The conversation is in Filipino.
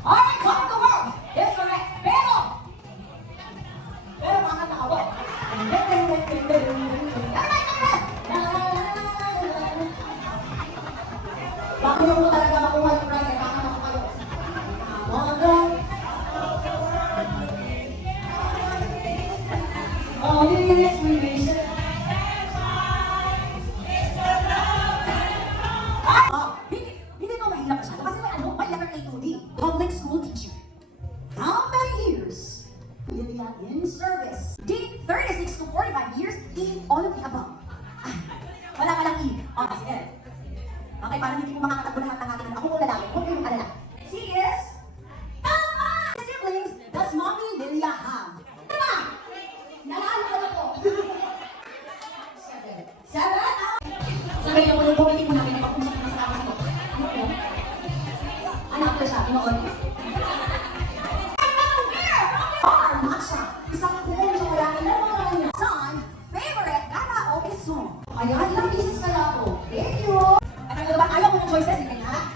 Alright, talk the world. That's correct. Pero makakanta ako. Bakit mo talaga makuha yung prize? Kakanta ko kayo. All the explanation. Hindi ko mahirap masyado kasi may letter A to D. Public school teacher. How many years? Lilia in service. D, 36 to 45 years. E, all of the above. Wala ka lang E. Sige. Okay, parang hindi mo makakatakbo lahat ng ating ako kung lalaki. Huwag kayong alala. C is, tama! Siblings does mommy Lilia have? Tama! Nalala ko na po. 7. Sabay na po yung bumitin mo namin na pag-usap na sa kamas ko. Ano po? Anak ko siya, inoon. Not siya. Isang kung siya wala na naman niya. Son, favorite karaoke song. Kaya ilang pieces kaya ako. Thank you. At ang iba, ayaw mo ng choices, hindi na?